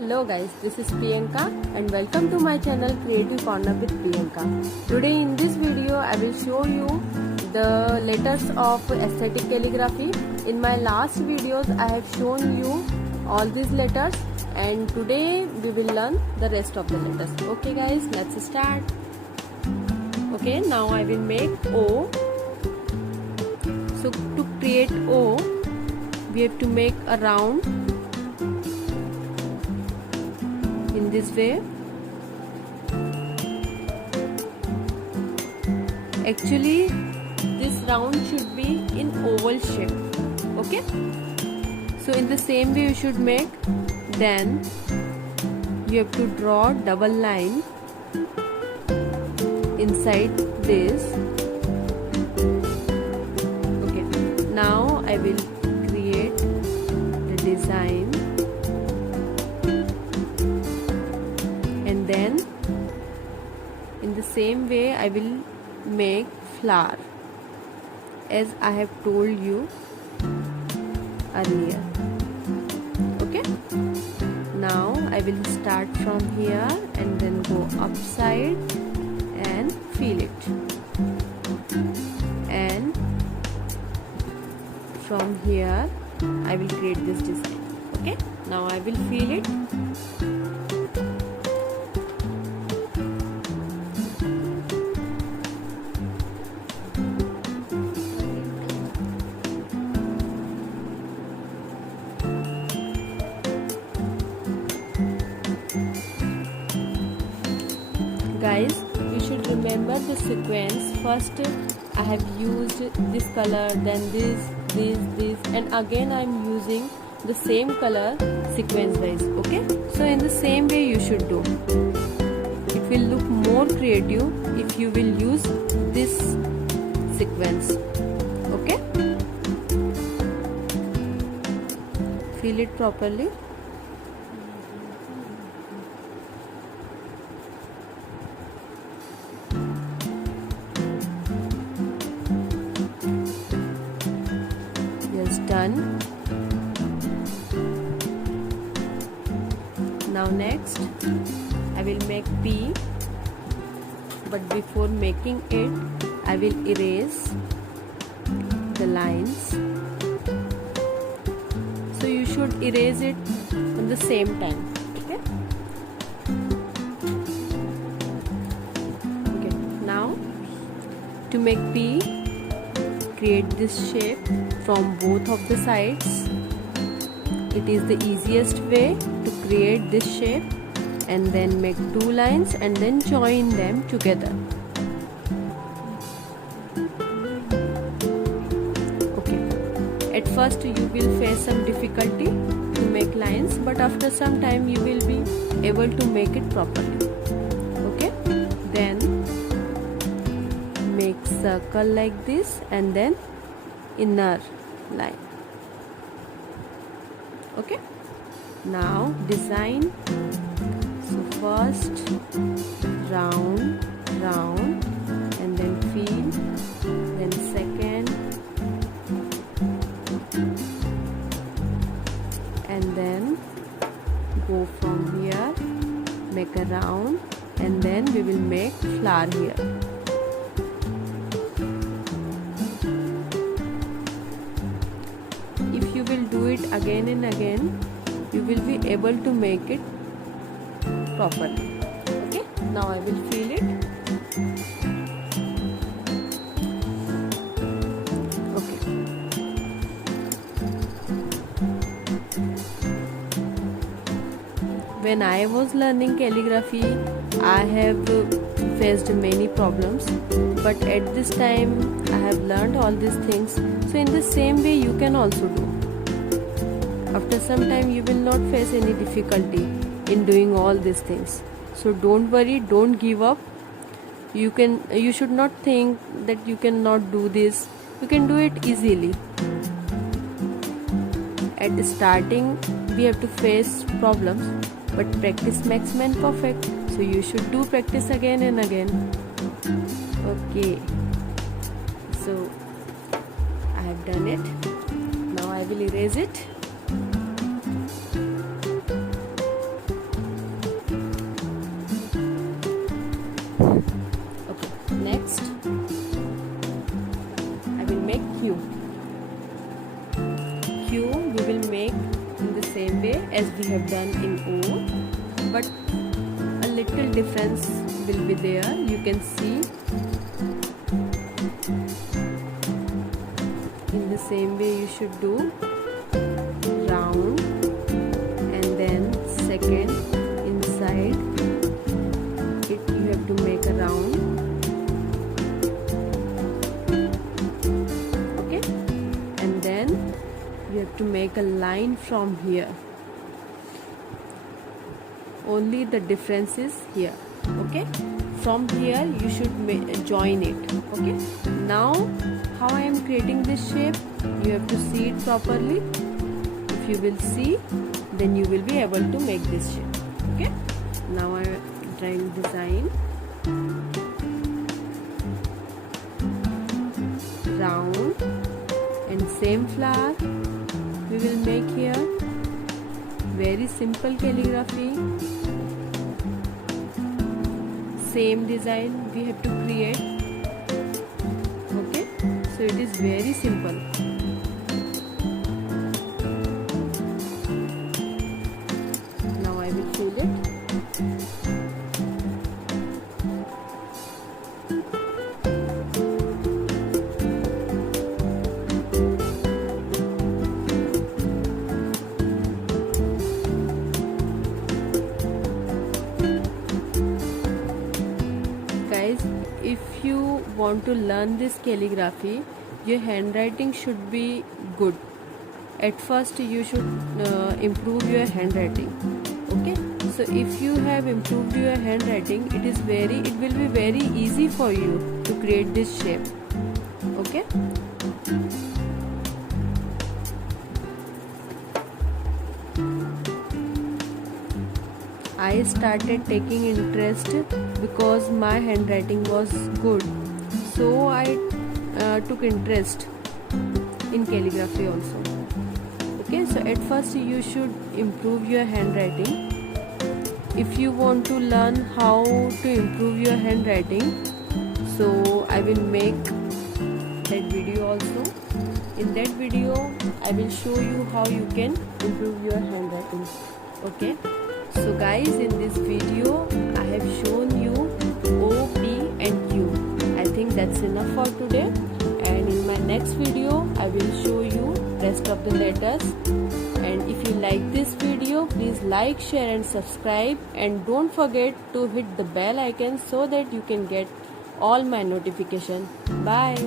Hello guys, this is Priyanka and welcome to my channel Creative Corner with Priyanka. Today in this video I will show you the letters of aesthetic calligraphy. In my last videos I have shown you all these letters and today we will learn the rest of the letters. Okay guys, let's start. Okay, now I will make O. So to create O, we have to make a round in this way. Actually this round should be in oval shape. Okay, so in the same way you should make. Then you have to draw double line inside this. Okay, now I will create the design. And then in the same way I will make flower as I have told you earlier. Okay, now I will start from here and then go upside and fill it, and from here I will create this design. Okay, now I will fill it. Guys, you should remember the sequence. First I have used this color, then this, and again I am using the same color sequence wise. Okay, so in the same way you should do. It will look more creative if you will use this sequence. Okay, fill it properly. Done. Now next I will make P, but before making it I will erase the lines. So you should erase it at the same time. Okay, now to make P, create this shape from both of the sides. It is the easiest way to create this shape, and then make two lines and then join them together. Okay, at first you will face some difficulty to make lines, but after some time you will be able to make it properly. Okay, then make circle like this and then inner line. Okay, now design. So first round and then fill, then second, and then go from here, make a round, and then we will make flower here. If you will do it again and again, you will be able to make it properly. Okay, now I will fill it. Okay, when I was learning calligraphy I have faced many problems, but at this time I have learned all these things. So in the same way you can also do. After some time you will not face any difficulty in doing all these things. So don't worry, don't give up. You should not think that you cannot do this. You can do it easily. At the starting we have to face problems, but practice makes man perfect. So you should do practice again and again. Okay, so I have done it. Now I will erase it. Okay, next I will make Q. Q we will make in the same way as we have done in O, but a little difference will be there. You can see in the same way you should do round, and then second inside it you have to make a round. Okay, and then you have to make a line from here. Only the difference is here. Okay, from here you should join it. Okay, now how I am creating this shape, you have to see it properly. If you will see, then you will be able to make this shape. Okay, now I am trying to design round, and same flower we will make here. Very simple calligraphy, same design we have to create. Okay, so it is very simple. Now I will fill it. Guys, if you want to learn this calligraphy, your handwriting should be good. At first you should improve your handwriting. Okay, so if you have improved your handwriting, it will be very easy for you to create this shape. Okay, I started taking interest because my handwriting was good, so I took interest in calligraphy also. Okay, so at first you should improve your handwriting. If you want to learn how to improve your handwriting, so I will make that video also. In that video I will show you how you can improve your handwriting. Okay, so guys, in this video I have shown you O, P and Q. I think that's enough for today, and in my next video I will show you rest of the letters. And if you like this video, please like, share and subscribe, and don't forget to hit the bell icon so that you can get all my notification. Bye.